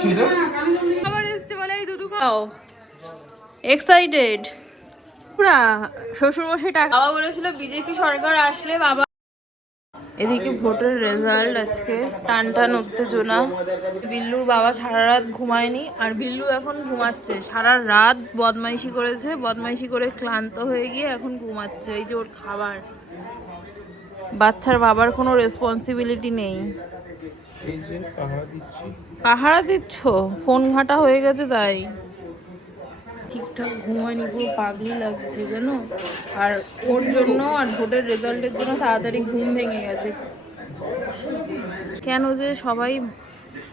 আবার এসছে বলে এই দুধু খাও। এক্সাইটেড পুরা। শ্বশুরমশাই টাকা বাবা বলেছিল বিজেপি সরকার আসলে বাবা। এদিকে ভোটের রেজাল্ট আজকে টান টান উত্তেজনা। বিল্লুর বাবা সারা রাত ঘুমায়নি আর বিল্লু এখন ঘুমাচ্ছে। সারা রাত বদমাইশি করেছে, বদমাইশি করে ক্লান্ত হয়ে গিয়ে এখন ঘুমাচ্ছে। এই যে ওর খাবার। বাচ্চার বাবার কোনো রেসপন্সিবিলিটি নেই। পাহারা দিচ্ছ? ফোন ঘাঁটা হয়ে গেছে তাই ঠিকঠাক ঘুমায়নি, পুরো পাগলি লাগছে জানো। আর ওর জন্য আর ভোটের রেজাল্টের জন্য তাড়াতাড়ি ঘুম ভেঙে গেছে। কেন যে সবাই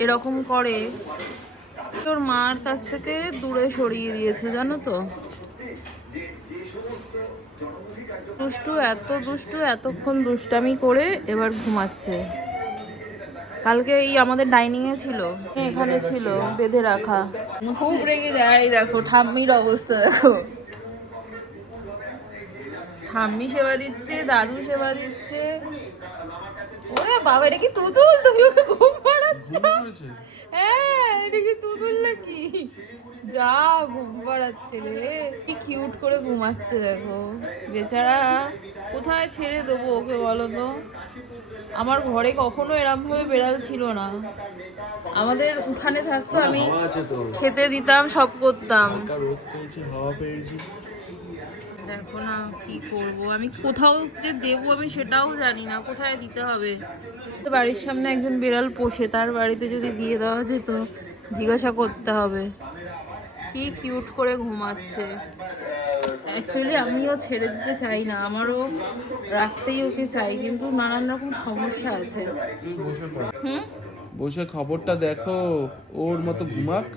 এরকম করে, ওর মার কাছ থেকে দূরে সরিয়ে দিয়েছে জানো তো। দুষ্টু, এত দুষ্টু, এতক্ষণ দুষ্টামি করে এবার ঘুমাচ্ছে। কালকে এই আমাদের ডাইনিং এ ছিল, এখানে ছিল বেঁধে রাখা। খুব রেগে যায়। আর এই দেখো ঠাম্মির অবস্থা দেখো, ঠাম্মি সেবা দিচ্ছে, দাদু সেবা দিচ্ছে। ওরে বাবা, এটা কি তুতুল? তুমি ওকে ঘুম পাড়াচ্ছ? হ্যাঁ, এটা কি তুতুল নাকি? যা ঘুম পাড়াচ্ছে রে, কি কিউট করে ঘুমাচ্ছে দেখো বেচারা। কোথায় ছেড়ে দেবো ওকে বলো তো? আমার ঘরে কখনো এরম ভাবে বেড়াল ছিল না। আমাদের উঠানে থাকতো, আমি খেতে দিতাম, সব করতাম। দেখো না কি করব আমি, কোথাও যে দেবো আমি সেটাও জানি না, কোথায় দিতে হবে। বাড়ির সামনে একজন বিড়াল পোষে, তার বাড়িতে যদি দিয়ে দেওয়া যেত জিজ্ঞাসা করতে হবে। কি কিউট করে ঘুমাচ্ছে। অ্যাকচুয়ালি আমিও ছেড়ে দিতে চাই না, আমারও রাখতেই ওকে চাই, কিন্তু নানান রকম সমস্যা আছে। বসে খবরটা দেখো, ওর মতো ঘুমাক,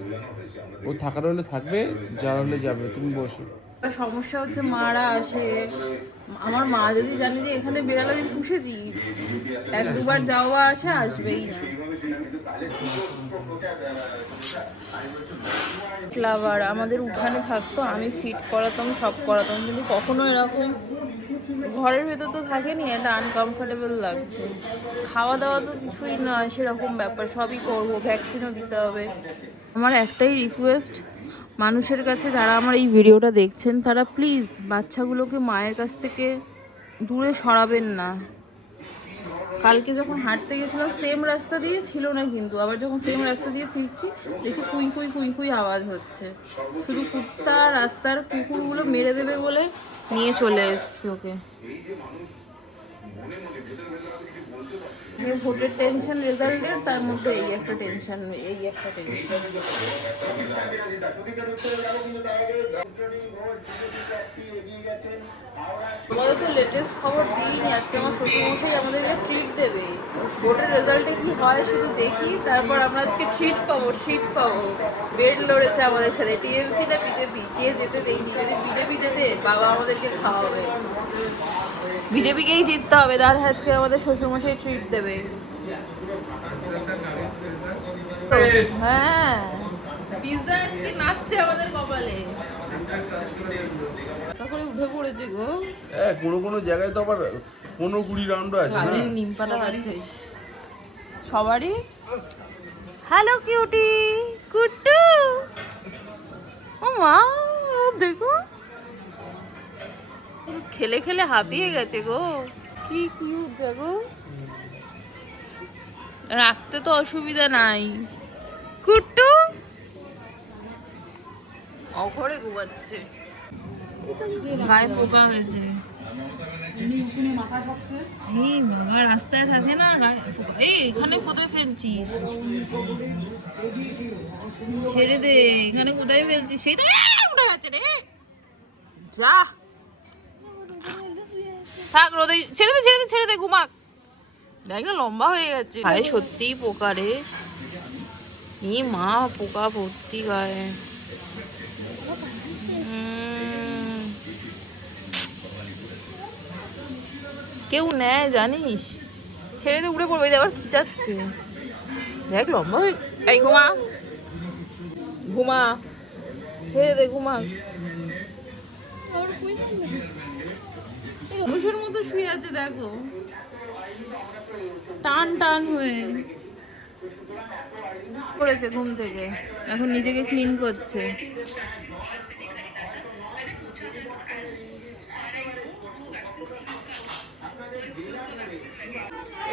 ও থাকার হলে থাকবে, যাওয়ার হলে যাবে, তুমি বসো। সমস্যা হচ্ছে মারা আসে, আমার মা যদি জানে যে এখানে বিড়াল আমি পুষেছি, এক দুবার যাওয়া আসে, আসবেই না। ফ্লাওয়ার আমাদের উঠানে থাকতো, আমি ফিট করাতাম, সব করাতাম, কিন্তু কখনো এরকম ঘরের ভেতর তো থাকেনি, এটা আনকমফোর্টেবল লাগছে। খাওয়া দাওয়া তো কিছুই নয় সেরকম ব্যাপার, সবই করবো, ভ্যাকসিনও দিতে হবে। আমার একটাই রিকোয়েস্ট মানুষের কাছে, যারা আমার এই ভিডিওটা দেখছেন, তারা প্লিজ বাচ্চাগুলোকে মায়ের কাছ থেকে দূরে সরাবেন না। কালকে যখন হাঁটতে গেছিলাম সেম রাস্তা দিয়ে ছিল না, কিন্তু আবার যখন সেম রাস্তা দিয়ে ফিরছি দেখছি কুই কুই কুই কুই আওয়াজ হচ্ছে। শুধু কুত্তা, রাস্তার কুকুরগুলো মেরে দেবে বলে নিয়ে চলে এসছে ওকে। ভোটের টেনশন রেজাল্টের, তার মধ্যে এই একটা টেনশন, এই একটা টেনশন। তোমাদের তো লেটেস্ট খবর দিইনি, আজকে আমার শ্বশুরমশাই আমাদেরকে ট্রিট দেবে। ভোটের রেজাল্টে কি হয় শুধু দেখি, তারপর আমরা আজকে ট্রিট পাবো, ট্রিট পাবো। বেড লড়েছে আমাদের সাথে, টিএমসি না বিজেপি, কে যেতে দেয়নি। যদি বিজেপি যেতে বাবা আমাদেরকে খাওয়াবে, বিজেপিকেই জিততে হবে, তার আজকে আমাদের শ্বশুরমশাই ট্রিট দেবে। হ্যাঁ, পিৎজা আজকে নাচছে আমাদের কপালে। তারপরে উঠে পড়েছে গো। হ্যাঁ, কোনো জায়গায় তো আবার 15-20 রাউন্ড আছে না। নিম পাতা আছে সবারই। হ্যালো কিউটি, কুট্টু। ও মা, দেখো খেলে খেলে হাঁপিয়ে গেছে গো। কি কিউট দেখো, রাখতে তো অসুবিধা নাই। কুট্টু অঘরে ঘুমাচ্ছে, গায়ে পোকা হয়েছে। এই বাবা, রাস্তায় থাকে না, এই এখানে কোথায় ফেলছিস? ছেড়ে দে, এখানে কোথায় ফেলছিস? সেই তো উঠে যাচ্ছে রে, যা থাক রোদে, ছেড়ে দে ছেড়ে দে ছেড়ে দে, ঘুমাক। দেখ না লম্বা হয়ে গেছে, গায়ে সত্যিই পোকা রে। ই মা, পোকা ভর্তি গায়ে। কেউ নেয় জানিস, ছেড়ে দিয়ে উড়ে পড়বে, আবার খিচাচ্ছে। দেখ লম্বা হয়ে, এই ঘুমা ঘুমা, ছেড়ে দে ঘুমা। মানুষের মতো শুয়ে আছে দেখো, টান টান হয়ে। করেছে ঘুম থেকে, এখন নিজেকে ক্লিন করছে।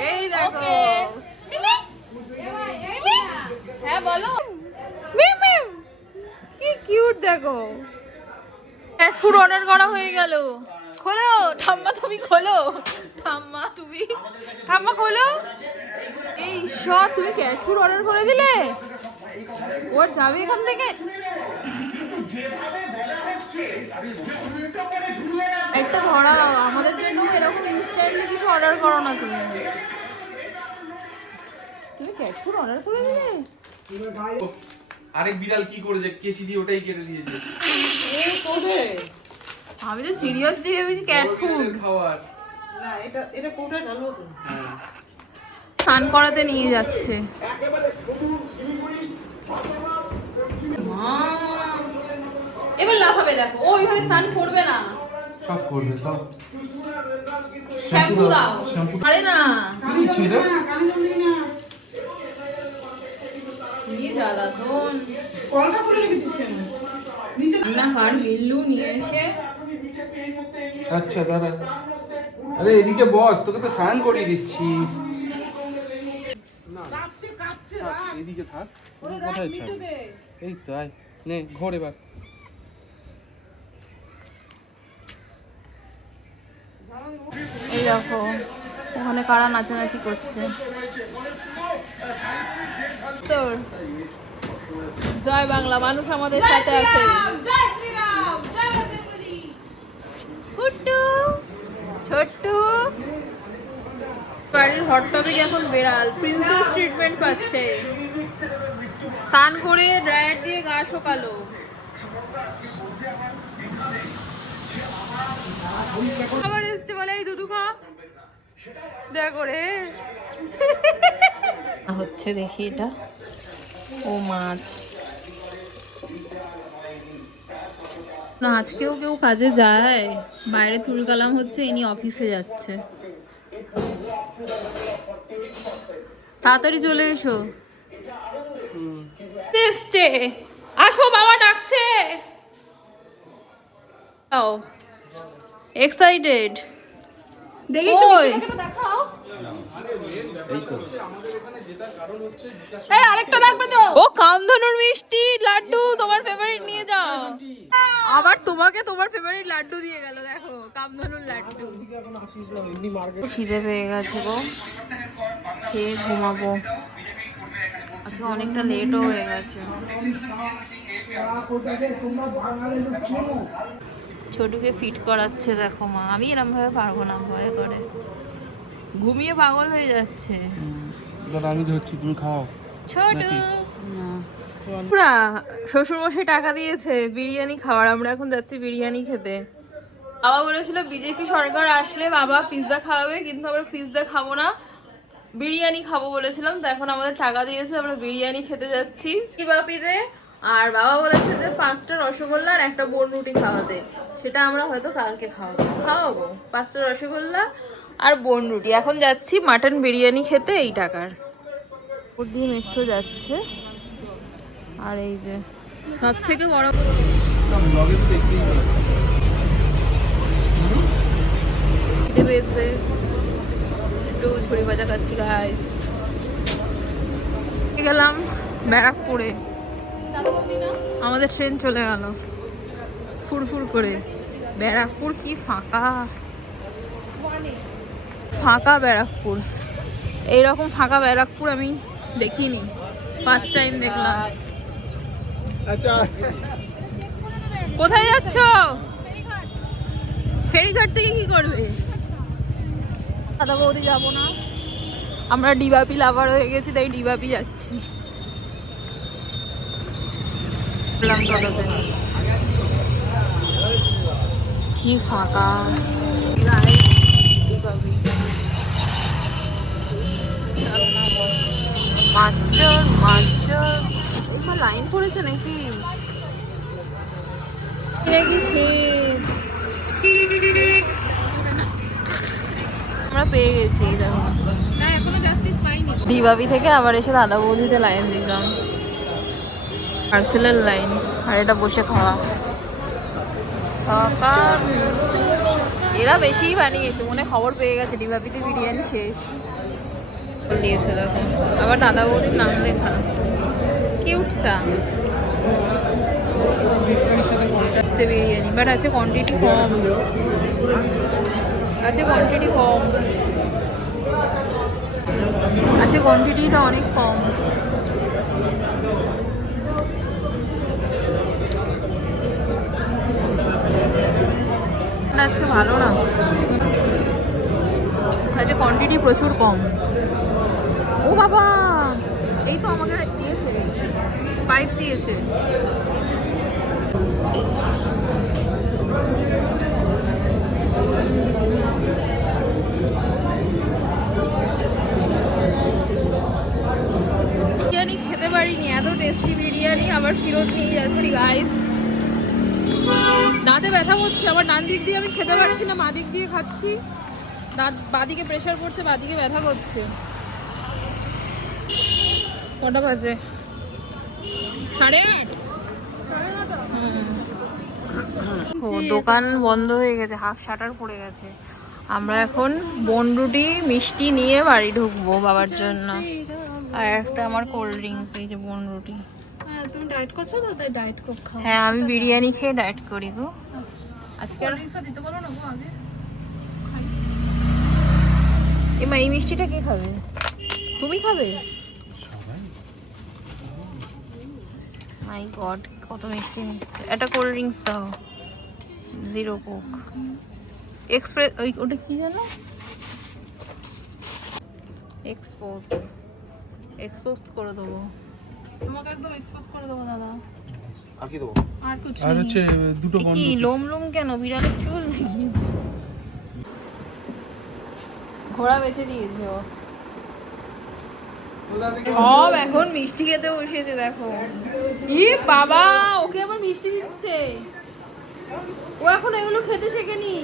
এই দেখো, হ্যাঁ বলো, মিম মিম কি কিউট দেখো। ক্যাট ফুড অর্ডার করা হয়ে গেল। খোলো ঠাম্মা, তুমি খোলো ঠাম্মা, ঠাম্মা খোলো। এই ঈশ্বর, তুমি ক্যাট ফুড অর্ডার করে দিলে? ওর যাবে এখান থেকে। একটা ধরা আমাদের জন্য এরকম ইনস্ট্যান্টলি কিছু অর্ডার করো না তুমি। তুমি ক্যাট ফুড অর্ডার করে দিলে? আরেক বিড়াল কি করেছে, কেচি দিয়ে ওটাই কেটে দিয়েছে। আমি তো সিরিয়াসলি ভেবেছি ক্যাট ফুড খাবার। না, এটা কোথায় ঢালবো তো? স্নান করাতে নিয়ে যাচ্ছে। এবার লাফাবে দেখো, ও ওইভাবে স্নান করবে না, সব করবে সব। শ্যাম্পু দাও। আরে না, কি ছিল? কি জ্বালাতন। কলটা করে রেখেছিস কেন? নিচে রান্নাঘর বিল্লু নিয়ে এসে আচ্ছা দাঁড়া, আরে এদিকে বস, তোকে তো স্নান করিয়ে দিচ্ছি। না কাঁপছে থাক, এদিকে থাক। কোথায় ছাড়? এই তো আয়, নে ঘোর এবার। এই দেখো ওখানে কারা নাচানাচি করছে। তোর জয় বাংলা, মানুষ আমাদের সাথে আছে। জয় শ্রীরাম, জয় বজরংবলী। কুট্টু ছোট্টু বাড়ির হট টপিক এখন বেড়াল প্রিন্সেস ট্রিটমেন্ট পাচ্ছে। স্নান করে ড্রায়ার দিয়ে গা শোকালো। আবার এসছে বলে এই দুধু খা, দেখো রে হচ্ছে। দেখি এটা, ও মাছ না। আজকেও কেউ কাজে যায়? বাইরে তুলকালাম হচ্ছে, ইনি অফিসে যাচ্ছে। তাড়াতাড়ি চলে এসো। এসছে, আসো বাবা ডাকছে। এক্সাইটেড দেখি কই? দেখাও। এই তো এই আরেকটা লাগবে তো? ও কামধনুর মিষ্টি লাড্ডু, তোমার ফেভারিট নিয়ে যাও। আবার তোমাকে তোমার ফেভারিট লাড্ডু দিয়ে গেল, দেখো কামধনুর লাড্ডু। খিদে পেয়ে গেছে গো, খেয়ে ঘুমাবো। আজকে অনেকটা লেটও হয়ে গেছে। ছোটুকে ফিট করাচ্ছে দেখো মা। আমি এরম ভাবে পারবো না, ভয় করে, ঘুমিয়ে পাগল হয়ে যাচ্ছে। দাদা আমি ধরছি, তুমি খাও। ছোটু পুরা শ্বশুরমশাই টাকা দিয়েছে বিরিয়ানি খাওয়ার, আমরা এখন যাচ্ছি বিরিয়ানি খেতে। বাবা বলেছিল বিজেপি সরকার আসলে বাবা পিৎজা খাওয়াবে, কিন্তু আমরা পিৎজা খাবো না, বিরিয়ানি খাবো বলেছিলাম। তো এখন আমাদের টাকা দিয়েছে, আমরা বিরিয়ানি খেতে যাচ্ছি কিবাপিতে। আর বাবা বলেছে যে 5টা রসগোল্লা আর একটা বোন রুটি খাওয়াতে, সেটা আমরা হয়তো কালকে খাওয়াবো 5টা রসগোল্লা আর বোন রুটি। এখন যাচ্ছি মাটন বিরিয়ানি খেতে এই টাকার। ওর দিয়ে মেট্রো যাচ্ছে। আর এই যে সব থেকে বড় খিদে পেয়েছে, একটু ঝুড়ি ভাজা খাচ্ছি গাই। গেলাম ব্যারাকপুরে, আমাদের ট্রেন চলে গেল ফুরফুর করে। ব্যারাকপুর কি ফাঁকা ফাঁকা ব্যারাকপুর, এইরকম ফাঁকা ব্যারাকপুর আমি দেখিনি, ফার্স্ট টাইম দেখলাম। কোথায় যাচ্ছ? ফেরিঘাট থেকে কি করবে? দাদা বৌদি যাবো না, আমরা ডিবাপি লাভার হয়ে গেছি, তাই ডিবাপি যাচ্ছি। কি ফাঁকা মাচর মাচর লাইন পড়েছে নাকি নাকি শেষ? আমরা পেয়ে গেছি, দেখো না এখনো জাস্টিস পাইনি। ডিবাবি থেকে আবার এসে দাদা বৌদিতে লাইন দিলাম, পার্সেলের লাইন, আর এটা বসে খাওয়া। সকাল এরা বেশিই বানিয়েছে, মনে হয় খবর পেয়ে গেছে ডিবাবিতে বিরিয়ানি শেষ দিয়েছে। দেখো আবার দাদা বৌদির নাম লেখা, কিউট সা বিরিয়ানি, বাট আছে কোয়ান্টিটি কম, আছে কোয়ান্টিটি কম, আছে কোয়ান্টিটিটা অনেক কম। আজকে ভালো না, আজকে কোয়ান্টিটি প্রচুর কম। ও বাবা, এই তো আমাকে দিয়েছে, পাইপ দিয়েছে। বিরিয়ানি খেতে পারিনি, এত টেস্টি বিরিয়ানি, আবার ফেরত নিয়ে যাচ্ছি গাইস। দাঁতে ব্যথা করছে, আবার ডান দিক দিয়ে আমি খেতে পারছি না, বাঁ দিক দিয়ে খাচ্ছি। দাঁত বাঁদিকে প্রেশার পড়ছে, বাঁদিকে ব্যথা করছে। কটা বাজে? 8:30। ও দোকান বন্ধ হয়ে গেছে, হাফ শাটার পড়ে গেছে। আমরা এখন বনরুটি মিষ্টি নিয়ে বাড়ি ঢুকবো বাবার জন্য, আর একটা আমার কোল্ড ড্রিঙ্কস। এই যে বনরুটি। হ্যাঁ, তুমি ডায়েট করছো তো, তাই ডায়েট কোক খাও। হ্যাঁ আমি বিরিয়ানি খেয়ে ডায়েট করি গো। আজকে আর ড্রিঙ্কসও দিতে বলো না গো আগে। এমা এই মিষ্টিটা কে খাবে? তুমি খাবে? মাই গড, কত মিষ্টি নিচ্ছে। একটা কোল্ড ড্রিঙ্কস দাও, জিরো কোক এক্সপ্রেস, ওই ওটা কি জানো, এক্সপোজ করে দেবো তোমাকে একদম এক্সপোজ করে দেবো দাদা। আর কি দেবো? আর কিছু আর হচ্ছে দুটো এ বন্ধ। কি লোম লোম কেন, বিড়ালের চুল নাকি? ঘোড়া বেঁচে দিয়েছে ও। সব এখন মিষ্টি খেতে বসেছে দেখো। ই বাবা, ওকে আবার মিষ্টি দিচ্ছে। ও এখন এগুলো খেতে শেখেনি।